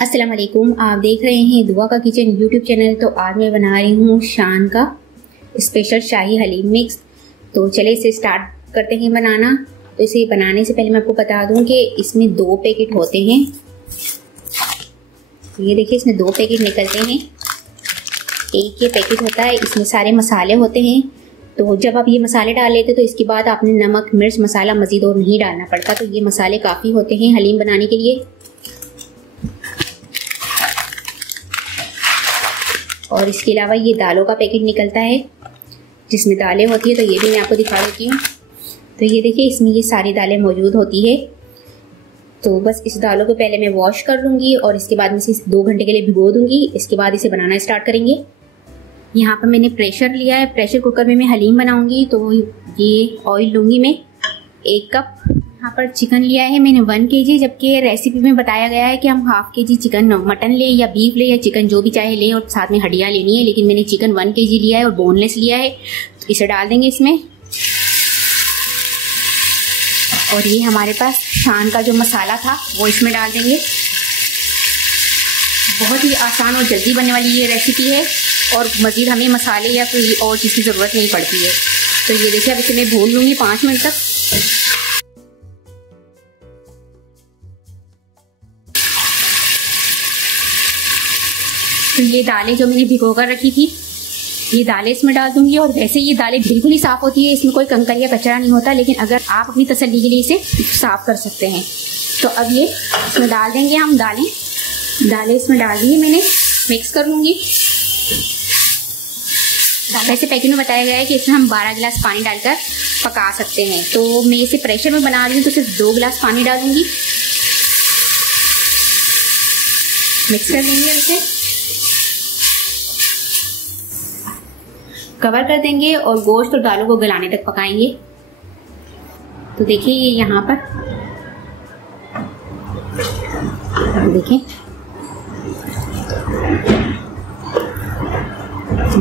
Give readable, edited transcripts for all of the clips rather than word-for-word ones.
अस्सलाम वालेकुम। आप देख रहे हैं दुआ का किचन यूट्यूब चैनल। तो आज मैं बना रही हूँ शान का स्पेशल शाही हलीम मिक्स। तो चले इसे स्टार्ट करते हैं बनाना। तो इसे बनाने से पहले मैं आपको बता दूं कि इसमें 2 पैकेट होते हैं। ये देखिए, इसमें 2 पैकेट निकलते हैं। एक ये पैकेट होता है, इसमें सारे मसाले होते हैं। तो जब आप ये मसाले डाल लेते तो इसके बाद आपने नमक मिर्च मसाला मज़ीद और नहीं डालना पड़ता। तो ये मसाले काफ़ी होते हैं हलीम बनाने के लिए। और इसके अलावा ये दालों का पैकेट निकलता है जिसमें दालें होती है। तो ये भी मैं आपको दिखा देती हूँ। तो ये देखिए, इसमें ये सारी दालें मौजूद होती है। तो बस इस दालों को पहले मैं वॉश कर लूँगी और इसके बाद में इसे 2 घंटे के लिए भिगो दूँगी। इसके बाद इसे बनाना स्टार्ट करेंगे। यहाँ पर मैंने प्रेशर लिया है। प्रेशर कुकर में मैं हलीम बनाऊँगी। तो ये ऑयल लूँगी मैं 1 कप। यहाँ पर चिकन लिया है मैंने 1 kg, जबकि रेसिपी में बताया गया है कि हम ½ kg चिकन मटन ले या बीफ ले या चिकन जो भी चाहे लें और साथ में हड्डियाँ लेनी है। लेकिन मैंने चिकन 1 kg लिया है और बोनलेस लिया है। तो इसे डाल देंगे इसमें। और ये हमारे पास शान का जो मसाला था वो इसमें डाल देंगे। बहुत ही आसान और जल्दी बनने वाली ये रेसिपी है और मज़ीद हमें मसाले या कोई और चीज़ की ज़रूरत नहीं पड़ती है। तो ये देखिए, अब इसे मैं भून लूँगी 5 मिनट तक। तो ये दालें जो मैंने भिगो कर रखी थी, ये दालें इसमें डाल दूंगी। और वैसे ये दालें बिल्कुल ही साफ़ होती है, इसमें कोई कंकर या कचरा नहीं होता। लेकिन अगर आप अपनी तसल्ली के लिए इसे साफ़ कर सकते हैं। तो अब ये इसमें डाल देंगे हम दालें इसमें डाल दी मैंने, मिक्स कर लूँगी। वैसे पैकेट में बताया गया है कि इसमें हम 12 गिलास पानी डालकर पका सकते हैं। तो मैं इसे प्रेशर में बना रही हूँ तो सिर्फ 2 गिलास पानी डालूंगी। मिक्स कर लेंगे इसे, कवर कर देंगे और गोश्त और दालों को गलाने तक पकाएंगे। तो देखिए, ये यहाँ पर देखिए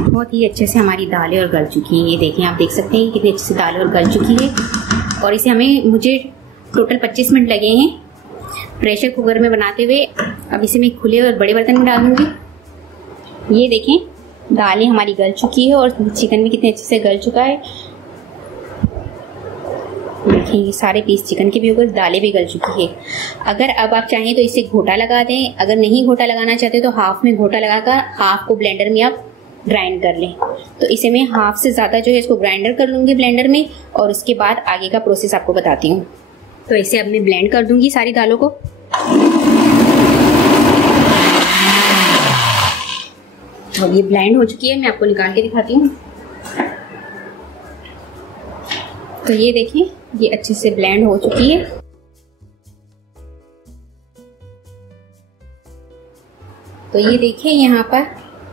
बहुत ही अच्छे से हमारी दालें और गल चुकी हैं। ये देखें, आप देख सकते हैं कितनी अच्छे से दालें और गल चुकी है। और इसे मुझे टोटल 25 मिनट लगे हैं प्रेशर कुकर में बनाते हुए। अब इसे मैं खुले और बड़े बर्तन में डाल दूँगी। ये देखें, दालें हमारी गल चुकी है और चिकन भी कितने अच्छे से गल चुका है। देखिए, ये सारे पीस चिकन के भी हो गए, दालें भी गल चुकी है। अगर अब आप चाहें तो इसे घोटा लगा दें। अगर नहीं घोटा लगाना चाहते तो हाफ में घोटा लगाकर हाफ को ब्लेंडर में आप ग्राइंड कर लें। तो इसे मैं हाफ से ज़्यादा जो है इसको ग्राइंडर कर लूँगी ब्लेंडर में। और उसके बाद आगे का प्रोसेस आपको बताती हूँ। तो इसे अब मैं ब्लेंड कर दूँगी सारी दालों को। अब ये ब्लेंड हो चुकी है, मैं आपको निकाल के दिखाती हूँ। तो ये देखिए, ये अच्छे से ब्लेंड हो चुकी है। तो ये देखिए, यहाँ पर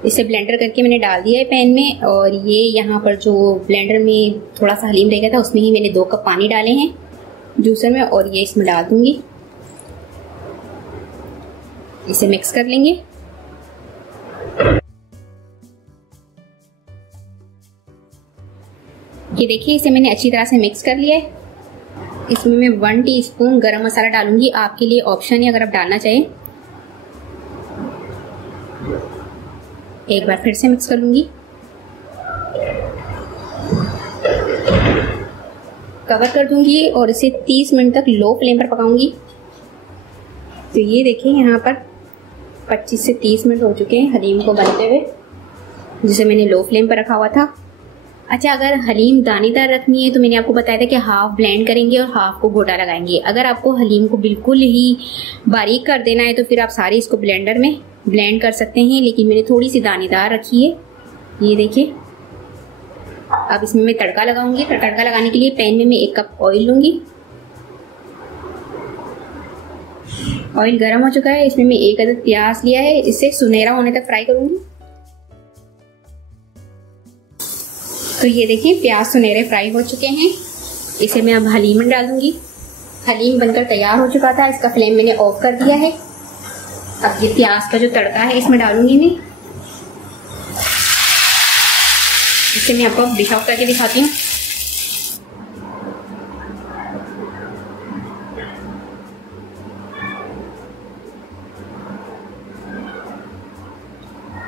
इसे ब्लेंडर करके मैंने डाल दिया है पैन में। और ये यहाँ पर जो ब्लेंडर में थोड़ा सा हलीम रह गया था उसमें ही मैंने 2 कप पानी डाले हैं जूसर में। और ये इसमें डाल दूंगी। इसे मिक्स कर लेंगे। ये देखिए, इसे मैंने अच्छी तरह से मिक्स कर लिया है। इसमें मैं 1 टीस्पून गरम मसाला डालूंगी। आपके लिए ऑप्शन है, अगर आप डालना चाहें। एक बार फिर से मिक्स कर लूंगी। कवर कर दूंगी और इसे 30 मिनट तक लो फ्लेम पर पकाऊंगी। तो ये देखिए, यहाँ पर 25 से 30 मिनट हो चुके हैं हलीम को बनते हुए, जिसे मैंने लो फ्लेम पर रखा हुआ था। अच्छा, अगर हलीम दानेदार रखनी है तो मैंने आपको बताया था कि हाफ ब्लेंड करेंगे और हाफ को घोटा लगाएंगे। अगर आपको हलीम को बिल्कुल ही बारीक कर देना है तो फिर आप सारी इसको ब्लेंडर में ब्लेंड कर सकते हैं। लेकिन मैंने थोड़ी सी दानेदार रखी है। ये देखिए, अब इसमें मैं तड़का लगाऊंगी। तड़का लगाने के लिए पैन में मैं 1 कप ऑयल लूंगी। ऑयल गर्म हो चुका है। इसमें मैं 1 अदद प्याज लिया है, इसे सुनहरा होने तक फ्राई करूंगी। तो ये देखिए, प्याज सुनहरे फ्राई हो चुके हैं। इसे मैं अब हलीम में डाल दूंगी। हलीम बनकर तैयार हो चुका था, इसका फ्लेम मैंने ऑफ कर दिया है। अब ये प्याज का जो तड़का है इसमें डालूंगी मैं। इसे मैं आपको डिश आउट करके दिखाती हूँ।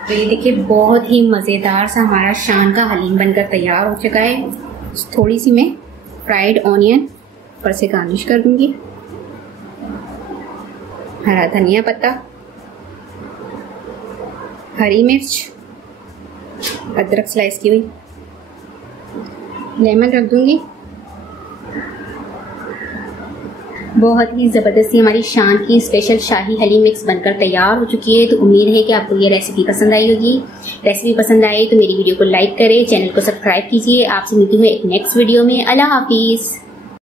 तो ये देखिए बहुत ही मज़ेदार सा हमारा शान का हलीम बनकर तैयार हो चुका है। थोड़ी सी मैं फ्राइड ऑनियन ऊपर से गार्निश कर दूंगी, हरा धनिया पत्ता, हरी मिर्च, अदरक स्लाइस की हुई, लेमन रख दूंगी। बहुत ही ज़बरदस्ती हमारी शान की स्पेशल शाही हलीम मिक्स बनकर तैयार हो चुकी है। तो उम्मीद है कि आपको ये रेसिपी पसंद आई होगी। रेसिपी पसंद आए तो मेरी वीडियो को लाइक करें, चैनल को सब्सक्राइब कीजिए। आपसे मिलती हूँ एक नेक्स्ट वीडियो में। अल्लाह हाफिज़।